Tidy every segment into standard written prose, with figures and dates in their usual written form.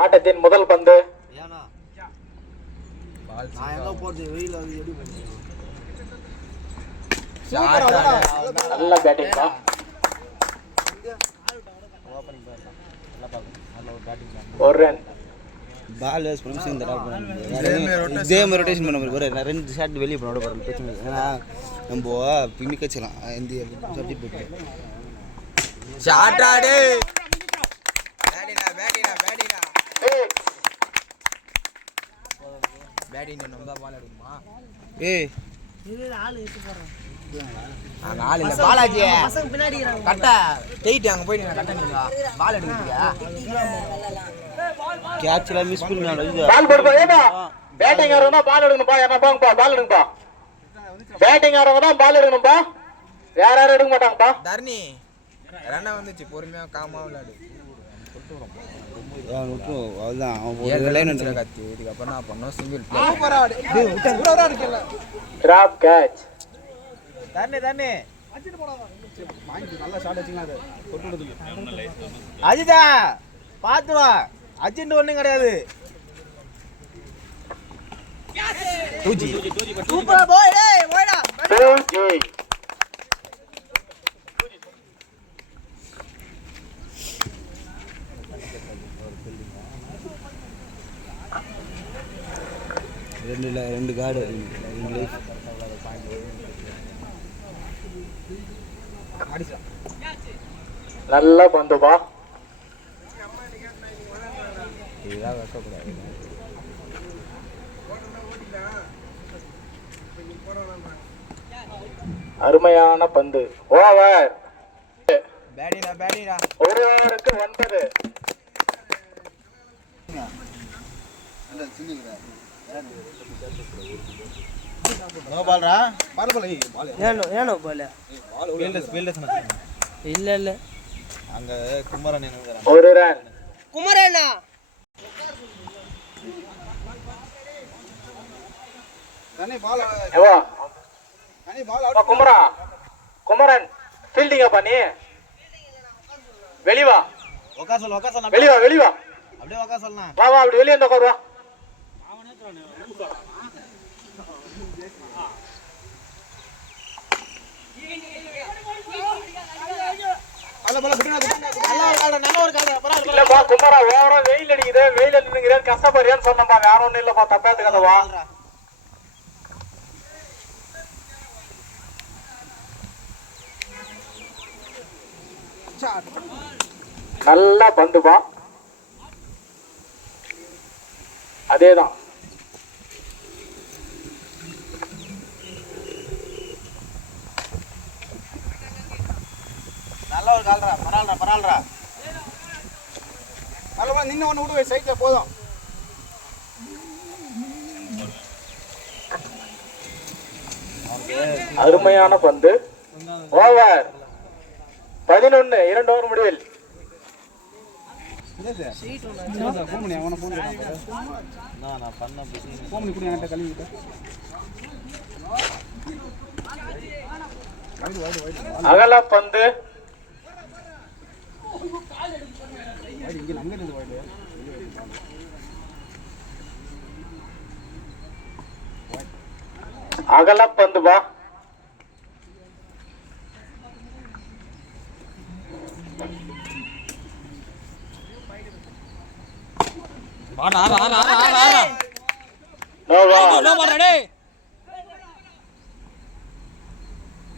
ஆட்டத்தின் முதல் பந்து. நல்ல பேட்டிங் பா. ஒரு ரன். பால் வேஸ்ட் பண்ணி இந்த இதே மாதிரி ரொட்டேஷன் பண்ண போற ரெண்டு ஷாட் வெளியே போட போறோம் பிரச்சனை. ஏன்னா நம்ம பின்னிக்க வச்சலாம் இந்த சப்ஜெக்ட் போட்டு ஷாட் ஆடு பேட்டினா பேட்டினா பேட்டினா பேட்டினா நம்ம பால் எடுக்குமா? ஏய் இது ஆளு ஏத்து போறோம். நான் ஆளு இல்ல பாலாஜி பசங்க பின்னாடி இருக்காங்க. கட்ட டேட் அங்க போய் நீங்க கட்ட நீங்க பால் எடுக்கறியா? கேட்ச்ல மிஸ் பண்ணானே இது. பால் போடுப்பா. ஏடா பேட்டிங் ஆறவனா பால் எடுக்கணும்பா. என்ன பாங்கப்பா பால் எடுங்கப்பா. பேட்டிங் ஆறவனா பால் எடுக்கணும்பா. வேற யாரும் எடுக்க மாட்டாங்கப்பா. தர்னி ரன் வந்துச்சு பொறுமையா காமா விளையாடு. அவ்வளவுதான் ஒரு லைன் வந்து கத்தி இதுக்கு அப்புறம் நான் பண்ணோம் சிங்கிள் ப்ளே. சூப்பரா ஆடு. டேய் விட்டா கூட இருக்கல. Drop catch. தர்னி அடிச்சிட்டு போடாத. பாயிண்ட் நல்ல ஷாட் அடிச்சீங்க அது. தொட்டுடுது. அஜிதா பாத்து வா. அஜிண்ட் ஒண்ணும் கிடையாது. டூஜி சூப்பர் பாய். டேய் போடா. டூஜி ரெண்டு கார்டு நல்ல பந்துப்பா. இதெல்லாம் வைக்கக்கூடாது. அருமையான பந்து. ஓவர். பேட்டினா பேட்டினா ஒரு ஓவருக்கு 9. நோ பால்ரா. பால் பால் பால் ஏனோ பால் ஃபீல்டர்ஸ் இல்ல இல்ல அங்க குமாரன் என்னங்கறான். ஒரு ரன். குமாரண்ணா கனி பால் ஏவா கனி பால் அவுட். குமரா குமரன் ஃபீல்டிங்கா பண்ணி வெளிய வா. உட்கார் சொல்ல வெளிய வா. அப்படியே உட்கார் சொல்லலாம். வா அப்படி வெளிய வந்து உட்கார் வா. இல்லப்பா குமரா ஓவரா வெயில் அடிக்குது. வெயில் அடிக்குது கஷ்டப்படுறியான்னு சொன்னப்பா. வேற ஒண்ணும் இல்லப்பா. தப்பாத்துக்காதவா. நல்லா பந்துப்பா. அதேதான். நல்ல ஒரு கால்ரா. பரவாயில்லைடா. நல்ல நின்னு ஒன்னு விடு சைடுல போதும். அருமையான பந்து. ஓவர் 11. 2 ஓவர் முடிவில். அகல பந்து. அகல பந்து பா.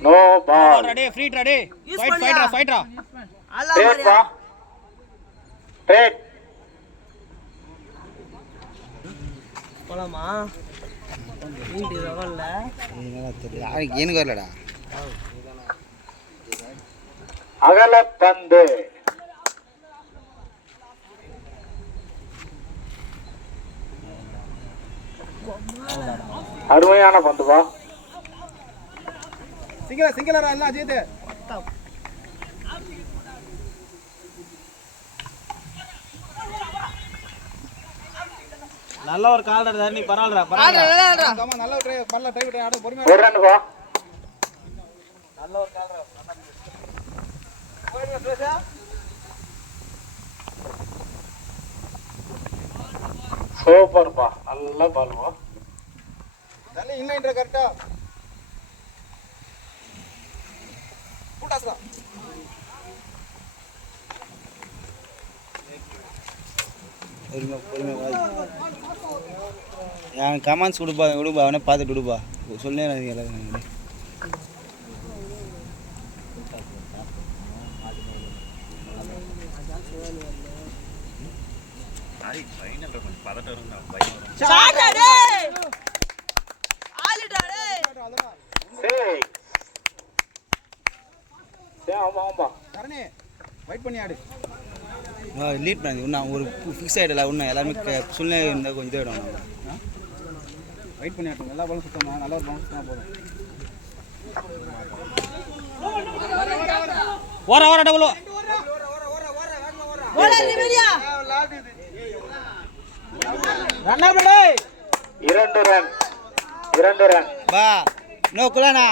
No ball. Ready free ready ஃபைட் ட்ரேட் பா. ட்ரேட் போலாமா? வீட்டு ரவல்ல எனக்கு வரலடா. அகல பந்து. அருமையான பந்துப்பா. சிங்களரா எல்லாம் அஜித். நல்ல ஒரு கால் நீ பரவாயில்லை. நல்ல ட்ரை பண்ணல ட்ரை விட்டு ஆட பொறுமையா. ஒரு ரன் பா. நல்ல ஒரு கால் போயிடு பேசா. சூப்பர்ப்பா, நல்ல பால்ப்பா. தண்ணி இன்னைன்ற கரெக்டா கூட்டாசா பொறுமை என் கமெண்ட்ஸ் விடுப்பா அவனே பார்த்துட்டு விடுப்பா சொல்லே எல்லாரும் லீட் பண்ணி இன்னும் ஒரு ஃபிக்ஸ் ஆகிடல இன்னும் எல்லாருமே சூழ்நிலை இருந்தால் கொஞ்சம் இதாகிடும் வெயிட் பண்ணி ஆட்டணும் எல்லா பாலும் சுத்தமாக நல்லா ஒரு பாலும் சுத்தமாக போதும் ஓர டபுள் 2 ரன். பா நோ குலானா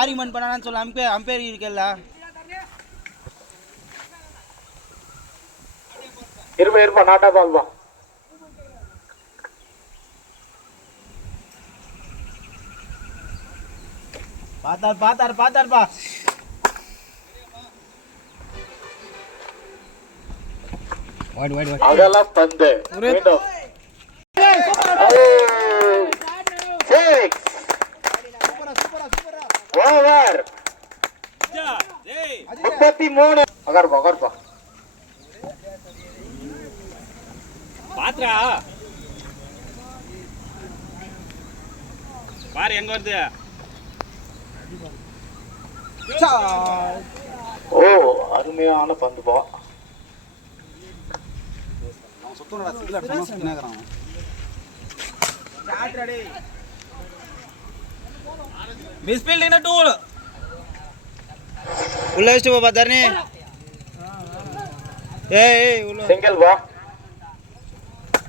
ஆர்குமெண்ட் பண்ணானு சொல்ல அம்பேர் இருக்கல்ல இருப்பா நாட்டா பால்பா. பார்த்தாருப்பா அகல பந்து மீண்டும் ஓவர் 33. அகர்பா பாத்ரா பாரு எங்க வருது. ஓ அருமையான பந்துப்பா. மிஸ்பீல்ட் என்ன டூல் உள்ள வச்சுட்டு போப்பா தரணி ஏய் உள்ள சிங்கிள் பா.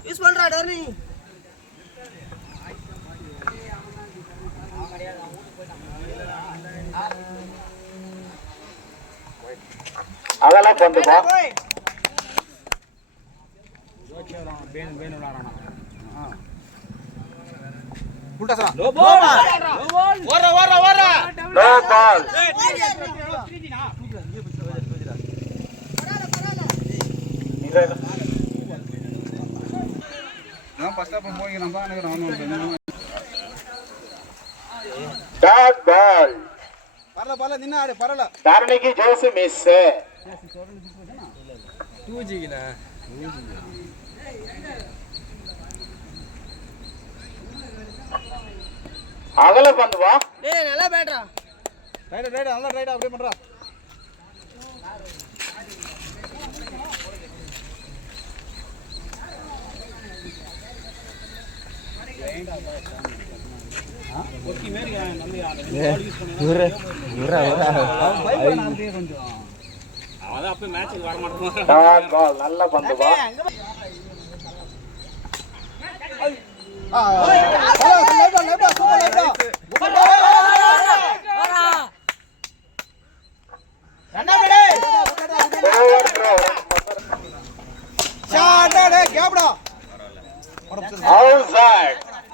யூஸ் பண்றா டர்னி அகல பந்துப்பா. No ball no ball. Dot ball. பரல நின்னா ஆடு பரல தாரணிக்கு ஜோஸ் மிஸ். அகல பந்துப்பா. டேய் நல்லா பேட்ரா ரைட் நல்லா ரைட் அப்படியே பண்றா அவதான் அப்ப மேட்ச்க்கு வர மாட்டான். டாட் பால் நல்ல பந்துப்பா.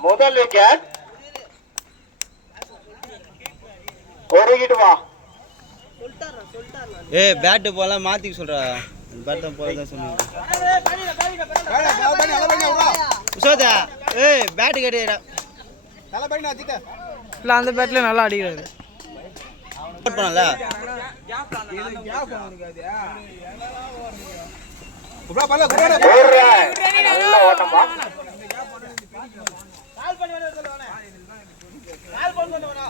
முதல் விக்கெட். ஒரு விக்கெட் வா. ஏய் பேட் போல மாத்தி சொல்றா பேட் போல தான் சொன்னேன் உசோதா ஏய் பேட் கேடிடா தல பையனா அடிட்ட இல்ல அந்த பேட்ல நல்லா அடிக்குறாரு போட் பண்ணல குப்ரா பல்ல குப்ரா நல்ல ஓட்டமா. கால் பண்ணி வர சொல்லவானே கால் பண்ணவனா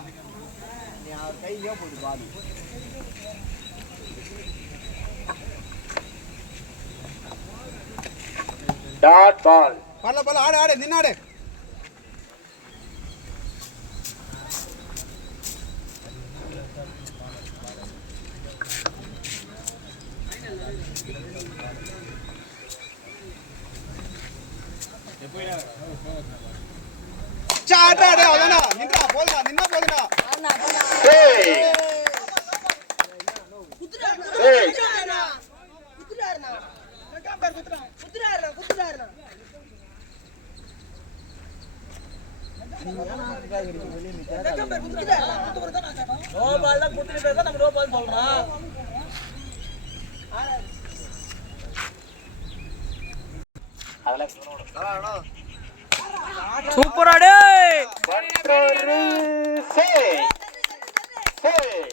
நீ அவர் கையிலே போடு பால் டாட் பால். பல்ல ஆடு நின்னாடு சாடாடே அவனா நின்றா போடுடா நின்னா போடுடா ஏய் ஏய் சூப்பரா டேய். மற்றொரு சேய். சேய்.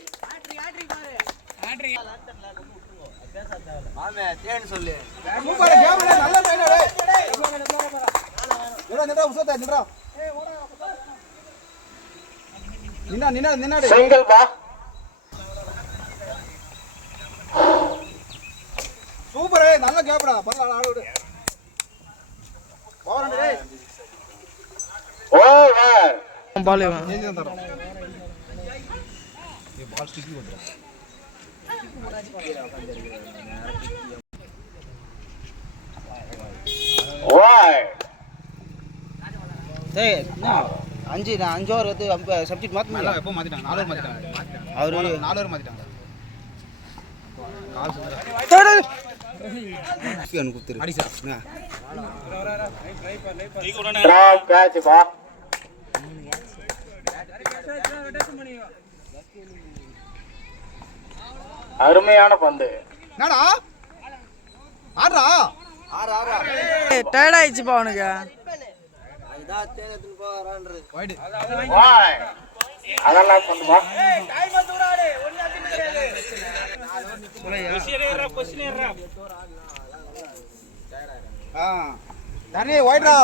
ஆமே தேன் சொல்லு. சூப்பர் கேம் நல்ல ரைடா டேய். நிடா உசோதா நிடா. நின்னா டேய். சிங்கிள் பா. சூப்பர் நல்ல கேம்டா. பரவாயில்லை ஆடு விடு. ஓவர் டேய். ஓவர். பால் இவன். ஜெயிச்சு தரோம். ஓவர். டேய் நான் 5 ஓவர் வந்து சப்ஜெக்ட் மாத்தணும். எப்போ மாத்திட்டாங்க 4 ஓவர் மாத்திட்டாங்க. அவரு 4 ஓவர் மாத்திட்டாங்க. கால் சுந்தர. குத்துரு. அடி சார். டிராப் கேட்ச் பா. அருமையான பந்து. என்னடா? ஆடுறா. டயர்ட் ஆயிடுச்சுப்பா அவனுக்கு. அதுதான் தேன் எடுத்துட்டு போறான்றது. வைடு. வாய். அதெல்லாம் கொண்டு வா. ஆ. தண்ணி வைடுடா.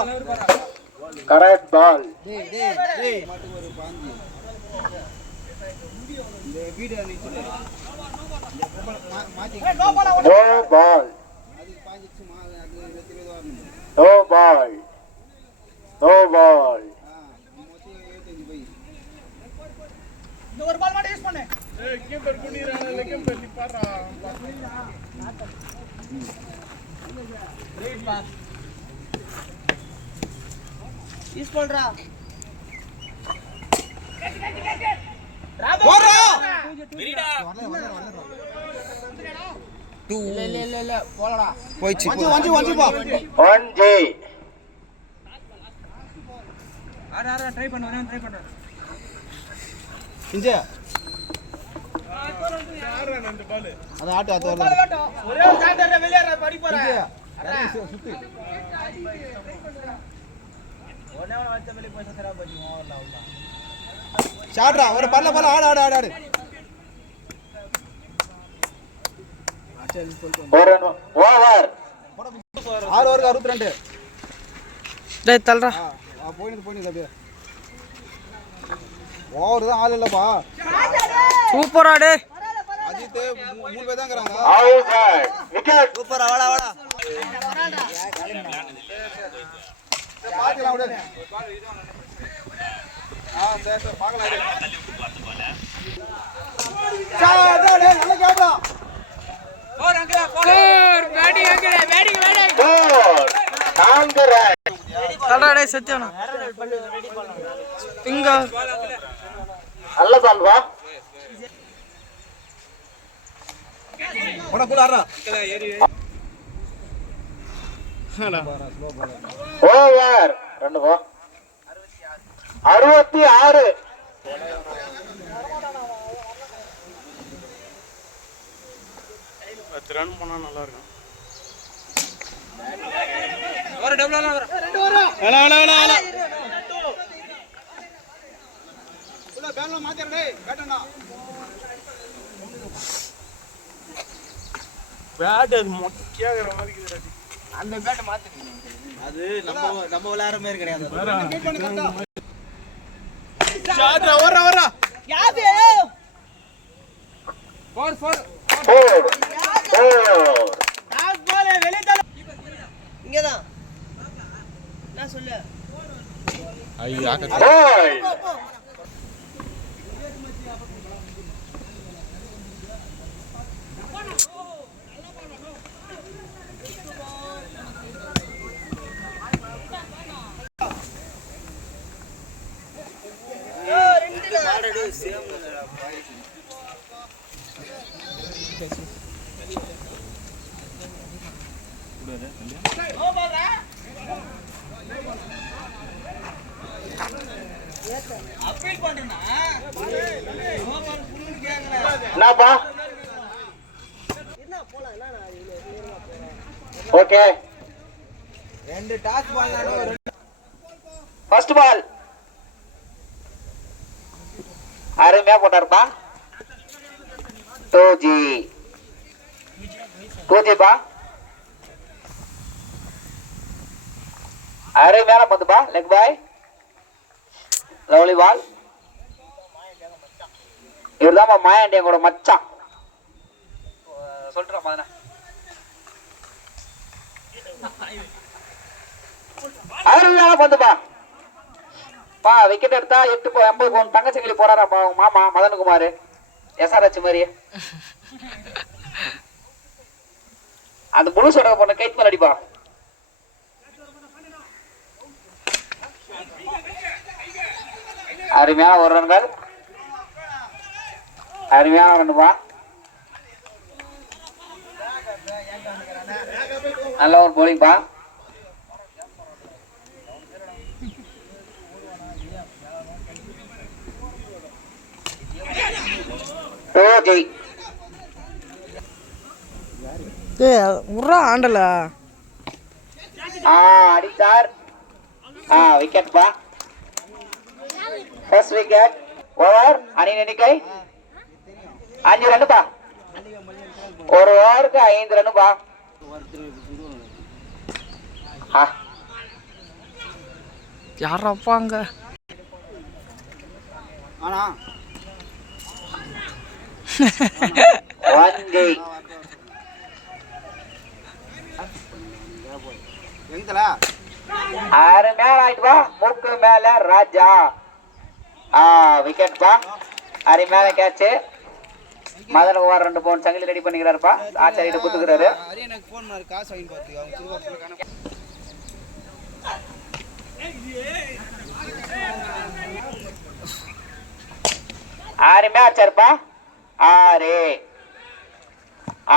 கரெக்ட் பால். டேய் மாட்டுக்கு ஒரு பாஞ்சி. இந்த வீடியோ நிக்குது. மாத்தி நோ பால். அது பாஞ்சிச்சு அது 20 வரணும். No ball. No ball. மொத்தம் 75 போய். இந்த ஒரு பால் மட்டும் யூஸ் பண்ணு. யூஸ் பண்றா. போறா. இல்ல போலடா. போயிச்சு. வஞ்சி பா. 1G. ஆடா ட்ரை பண்ணு. இஞ்சே. அது ஆட்டு அது வரல. ஒரே ஒரு சாண்டர்ல வெளியற படி போறேன். இஞ்சே. சுத்தி. ஒண்ணே வச்ச வெளிய போய் சரா போச்சு ஓவர்ல அவ்வளவுதான். ஷாட்ரா ஒரு பல்ல ஆடு. ஒரு ஓவர். 6 ஓவருக்கு 62. டேய் தள்ளுடா. போயிடுது அப்படியே. ஓவர் தான் ஆள் இல்லப்பா. சூப்பரா டேய். அஜித் 3 பேர் தான் இருக்கறாங்க. அவுட். விக்கெட். சூப்பர் வாடா. பாக்கலாம் விடு. சரி பார்க்கலாம். நல்ல கேப்டா. பேட்டிங். கோல். காங்கரே. தள்ளுடா டேய் சத்யானா. இங்க நல்ல பால் வா. உனக்குள்ள ஆடுறா. ஓவர். 2 வா. 66. ரன் பண்ணா நல்லா இருக்கும். ஒரு டபுள் வர. வேணா. உள்ள பேன்ல மாத்திரடா டேய். பேட்டனா. பேட் அது மொக்கையாகற மாதிரி இருக்குடா. அந்த பேட் மாத்து. அது நம்ம விளையாடுற மாதிரி கிடையாது. வெயிட் பண்ணு கரெக்ட்டா. ஷாட் வர. யாபே. 4. டாஸ் பால் வெளிய தள்ள. இங்க தான். நான் சொல்லு. ஐயா கோல். என்னப்பா ஓகே ரெண்டு டாஸ் பால் ஃபர்ஸ்ட் பால் அருமையா போட்டாருப்பா 2G பா அருமையான பந்துப்பா லெக் பாய் லவ்லி பால் இவர்தான் மாயாண்டியன் கூட மச்சான் சொல்றேன் பாதன அருமையான பந்துப்பா பா விக்கெட் எடுத்தா 80 பவுன் தங்கச்சங்கிலி போறாராப்பா உங்க மாமா மதன்குமார் எஸ்ஆர்ஹெச் மாதிரி அந்த முழு சொட பொண்ணு கைட் மேல அடிப்பா அருமையான ஒரு ரன்கள் அருமையான ரன்னுப்பா நல்ல ஒரு போலிங் பா ஆண்டல அடித்தார் விக்கெட் பா ஃபர்ஸ்ட் விக்கெட் ஓவர் அணி எண்ணிக்கை 5 ரன் பா ஒரு ஓவருக்கு 5 ரன் பா யாரப்பாங்க ஆனா எங்கல ஆறு மேல ஆயிட்டு பா மூக்கு மேல ராஜா விக்கெட் பா அரை மேல கேட்ச் மதன்குமார் 2 பவுன் சங்கிலி ரெடி பண்ணிக்கிறாருப்பா ஆச்சாரியிட்ட குத்துக்கிறாரு எனக்கு போன் பண்ணாரு காசு வாங்கி பார்த்து அவங்க திருவாரூர்ல ஆறு மேட்ச் இருப்பா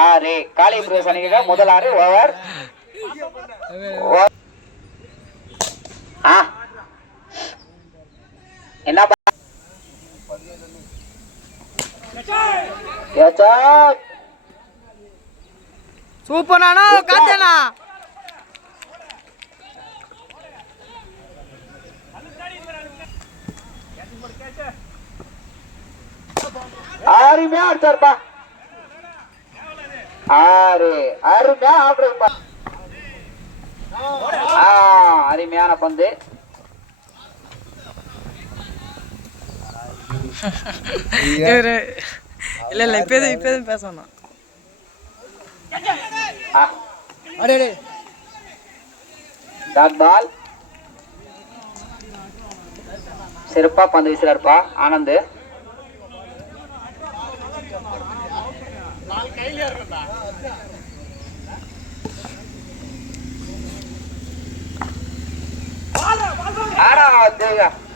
6 காளி பிரதேச அணிக்கு முதல் 6 ஓவர் என்னப்பா சூப்பர் நானா காத்தேனா அருமையா அடிச்சாருப்பா 6 அருமையா ஆடுறப்பா அருமையான பந்து இல்ல இப்பதான் பேசணும் டாட் பால் சிறப்பா பந்து வீசுறாருப்பா ஆனந்த்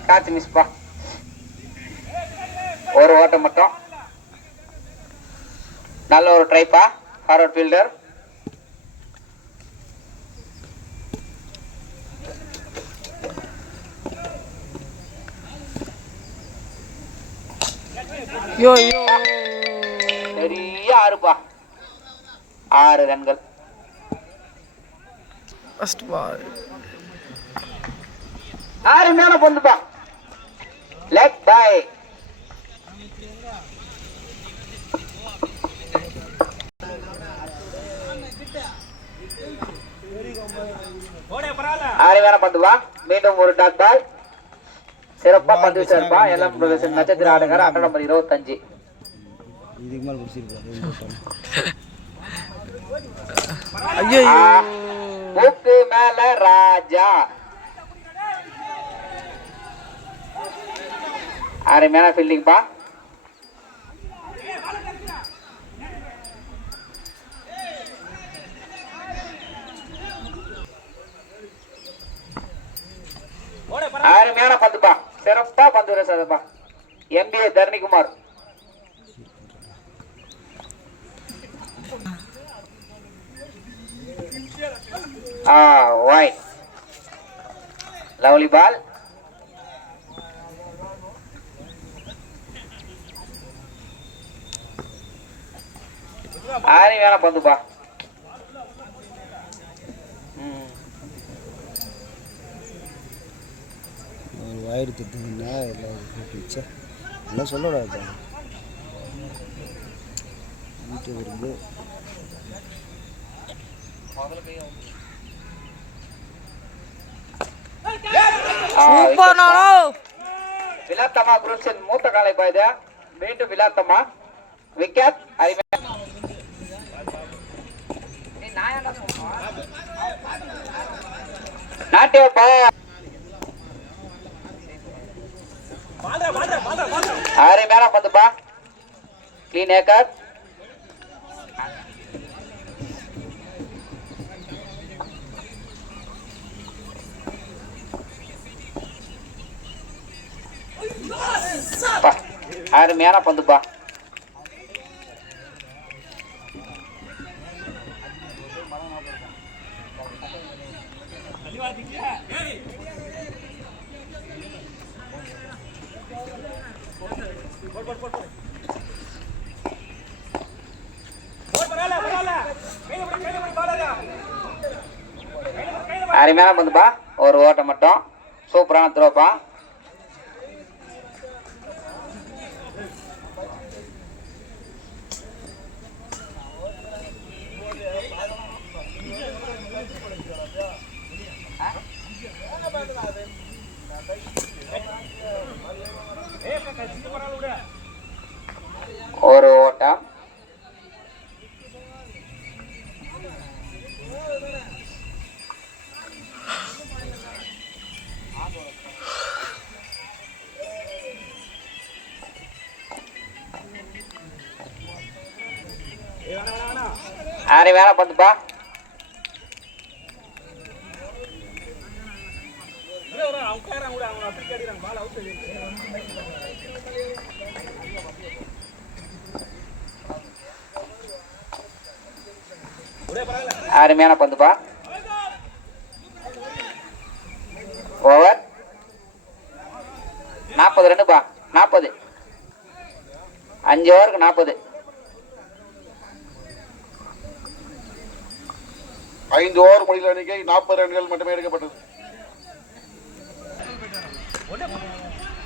காட்சி மிஸ்பா ஒரு ஓட்டம் மட்டும் நல்ல ஒரு ட்ரைப்பா ஃபார்வர்ட் ஃபீல்டர் பெரிய 6பா 6 ரன்கள் ஃபர்ஸ்ட் பால் அருமையான பந்துப்பா லெக் பாய் அருமையான பந்துப்பா மீண்டும் ஒரு டாட் பால் சிறப்பா பந்து வீசாருப்பா எல்லாம் நட்சத்திர ஆடுகார ஆட்ட நம்பர் 25 இதுக்கு மேல பிடிச்சிருப்பாரு மூக்கு மேல ராஜா அருமையான ஃபீல்டிங் பா அருமையான பந்துப்பா சிறப்பா பந்து வீசாருப்பா MBA Dharanikumar white lovely ball அருமையான பந்துப்பா. ஒரு வயிறு திட்டுன்னா எல்லாம் நல்லா சொல்லக்கூடாது. வீட்டு வருது விளாத்தம்மா குருசின் மூத்த காலை பாய்த மீண்டும் விளாத்தம்மா விக்கெட். அருமையான பந்துப்பா. Clean acre. அருமையான பந்துப்பா. அருமையான பந்துப்பா. ஒரு ஓட்டம் மட்டும். சூப்பரான த்ரோப்பா. ஒரு ஓட்டம். அருமையான பந்துப்பா. அருமையான பந்துப்பா. ஓவர் 40 ரன்னுப்பா. 40 5 ஓவருக்கு 40. 5 ஓவர் முடியல எண்ணிக்கை 40 ரன்கள் மட்டுமே எடுக்கப்பட்டது.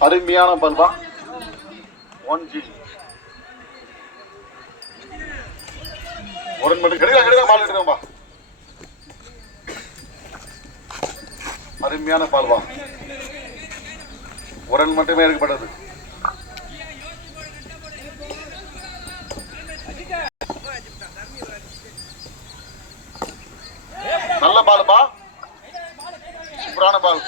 அருமையான பல்பா. 1G ஒரு ரன் மட்டும் கிடையாது. பால் எடுக்கம்பா. அருமையான பால்வா. ஒரு ரன் மட்டுமே எடுக்கப்பட்டது. நல்ல பால்பா. சூப்பரான பால்.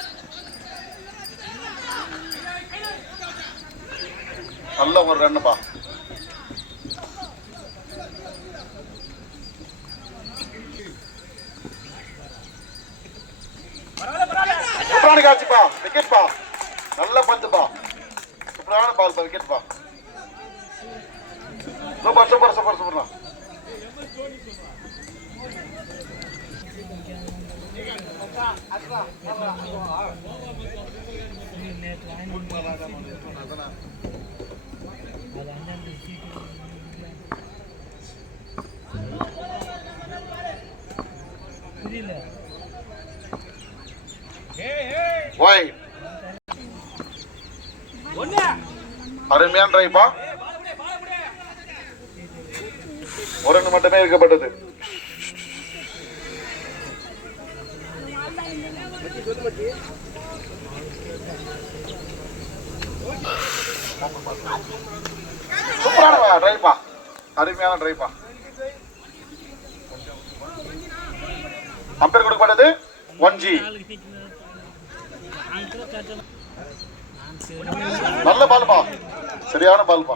நல்ல ஒரு ரன்னுப்பா. சூப்பரான காட்சிப்பா. விக்கெட்பா. நல்ல பந்துப்பா. சூப்பரான பால்பா. விக்கெட்பா. சூப்பர் சூப்பர் சூப்பர் சூப்பர்ண்ணா. அருமையான டிரைவா. ஒரு ரன் மட்டுமே இருக்கப்பட்டது. சூப்பரான டிரைவா. அருமையான டிரைவா. அம்பேர் கொடுக்கப்பட்டது 1G. நல்ல பால்பா. சரியான பால்பா.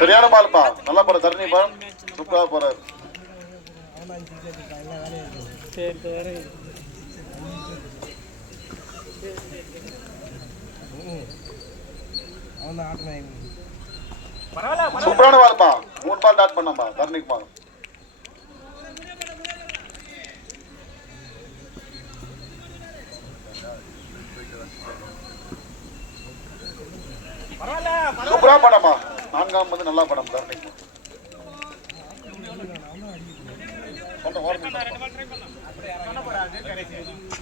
சரியான பால்பா. நல்லா போற தரணி பால். சூப்பரா போறாரு. சூப்பரான பால்பா. 3 பால் டாட் பண்ணாம்பா தரணிக்கு பால். சூப்பரா படமா. 4ஆம் பந்து நல்லா படம்.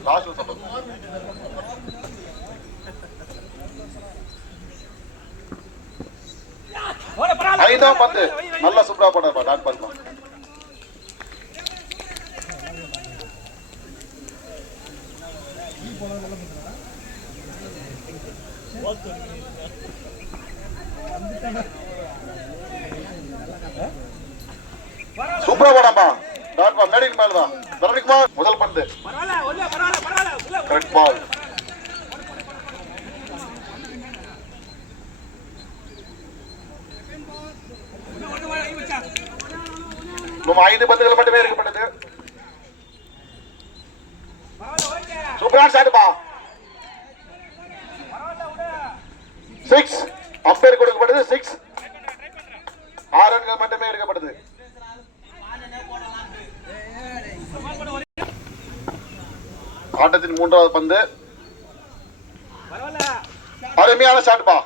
லாஸ்ட் சொல்லுங்க. 5ஆம் பந்து நல்லா சூப்பரா படம். Dot ball. சூப்பரா படமா. டாட் பால் மேடின் மேல தான். தரணிக்குமார் முதல் பந்து. கரெக்ட் பால். நம்ம 5 பந்துகள் மட்டுமே எடுக்கப்பட்டது. சூப்பரான ஷாட் பா. 6 அம்பையர் கொடுக்கப்பட்டது. 6 6 ரன்கள் மட்டுமே எடுக்கப்பட்டது. ஆட்டத்தின் 3வது பந்து. அருமையான ஷாட் பா.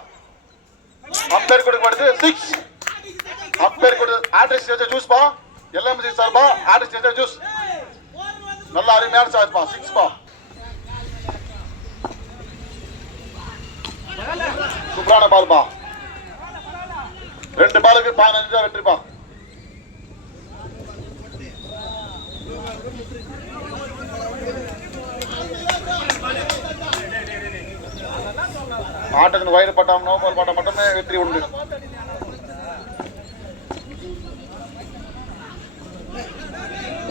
அம்பையர் கொடுக்கப்பட்டது. 6 அம்பையர் கொடு ஆட்ரிஸ் ஸ்டேஜ் ஜூஸ் பா. எல்எம்சி சார்பா ஆட்ரிஸ் ஸ்டேஜ் ஜூஸ். நல்ல அருமையான ஷாட் பா. 6 பா. சூப்பரான பால் பா. 2 பாலுக்கு 15 தான் வெற்றி பா. ஆட்டத்தின் வயிறு பட்டம் நோ பால் பட்டம் மட்டுமே வெற்றி உண்டு.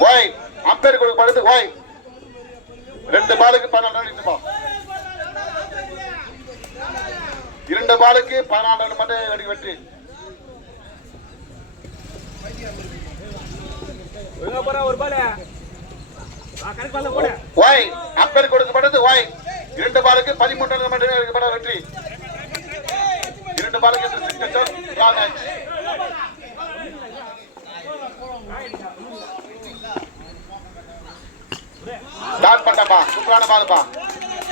ஒயிட் அம்பையர் கொடுக்கப்படுது. ஒயிட் 2 பாலுக்கு 14 ரன் பா. 2 பாலுக்கு 14 ரன் மட்டும் வெற்றி. ஒயிட் அம்பையர் கொடுக்கப்படுது. ஒயிட் 2 பாலுக்கு 13 ரன் மட்டுமே எடுக்கப்பட்ட வெற்றி. 2 பாலுக்கு டாட் பண்ணப்பா. சூப்பரான பால் பா.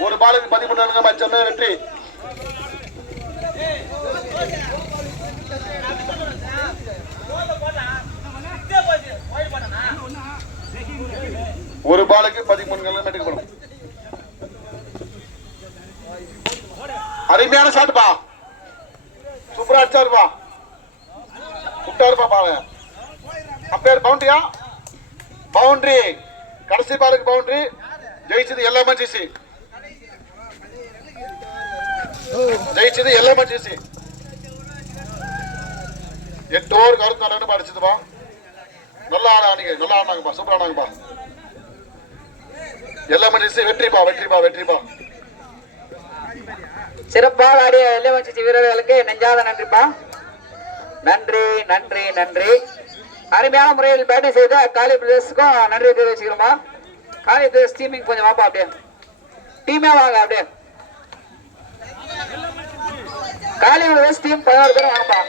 1 பாலுக்கு 13 ரன் மட்டுமே வெற்றி. ஒரு பாலுக்கு 13 ரன் எடுக்கப்படும். அருமையான ஷாட் பா. சூப்பரா அடிச்சாரு பா. விட்டாரு பா பால். அம்பையர் பவுண்டரியா? பவுண்டரி. கடைசி பாலுக்கு பவுண்டரி. ஜெயிச்சது எல்எம்ஜிசி. ஜெயிச்சது எல்எம்ஜிசி. 8 ஓவர் கருத்து அடிச்சதுப்பா. நல்லா ஆனாங்க. நல்லா ஆனாங்கப்பா. சூப்பர் ஆனாங்கப்பா. எல்எம்ஜிசி வெற்றிப்பா. வெற்றிப்பா. வெற்றிப்பா. சிறப்பாக ஆடிய எல்எம்ஜிசி வீரர்களுக்கு நெஞ்சாத நன்றிப்பா. நன்றி நன்றி நன்றி. அருமையான முறையில் பேட்டிங் செய்த காலி பிரதேசுக்கும் நன்றி தெரிவிச்சுக்கிறோமா. காலி பிரதேஷ் டீமிங் கொஞ்சம் வாப்பா. அப்படியே டீமே வாங்க. அப்படியே காலி பிரதேஷ் டீம் 16 பேரும் வாங்கப்பா.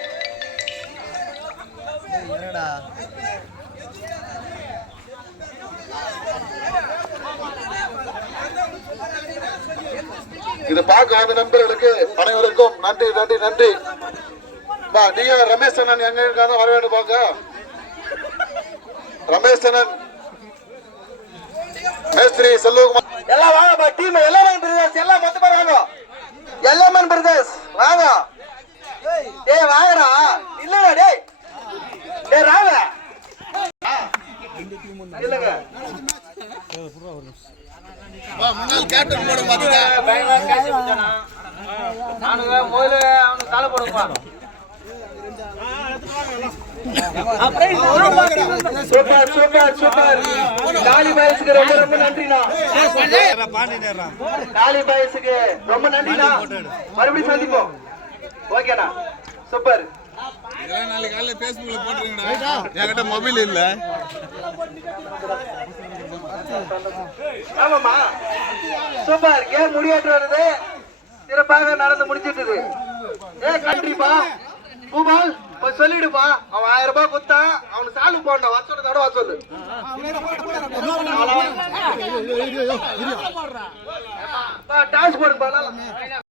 இது பார்க்க வந்த நண்பர்களுக்கு அனைவருக்கும் நன்றி நன்றி நன்றி. நீங்க ரமேஷ் அண்ணன் எங்க இருக்காங்க வர வேண்டும். பாக்க ரமேஷ் அண்ணன், மேஸ்திரி செல்வகுமார் எல்லாம் வாங்கப்பா. டீம் எல்எம்என் பிரதர்ஸ் எல்லாம் மொத்த பேர் வாங்க. எல்எம்என் பிரதர்ஸ் வாங்க. டேய் வாங்கடா. இல்லடா டேய். டேய் ராங்க. இல்லங்க. வா முன்னாள் கேப்டன் போட மாட்டீங்க. பயங்கர கேட்ச் பிடிச்சானா. நானுங்க முதல்ல அவன கால போடுப்பா. Super super super. காலி பாய்ஸ்க்கு ரொம்ப ரொம்ப நன்றிண்ணா. காலி பாய்ஸ்க்கு ரொம்ப நன்றிண்ணா. மறுபடியும் சந்திப்போம். ஓகேண்ணா. சூப்பர். நாளைக்கு காலையில பேஸ்புக்ல போட்டுருங்கடா. என்கிட்ட மொபைல் இல்ல. ஆமாமா. சூப்பர். கேம் முடியாட்டு வருது. சிறப்பாக நடந்து முடிச்சிட்டு. கண்டிப்பா பூபால் போய் சொல்லிடுப்பா. அவன் 1000 ரூபாய் கொடுத்தான். அவனுக்கு சாலு போடணும். வச்சோட வர சொல்லு. டான்ஸ் போடுப்பா.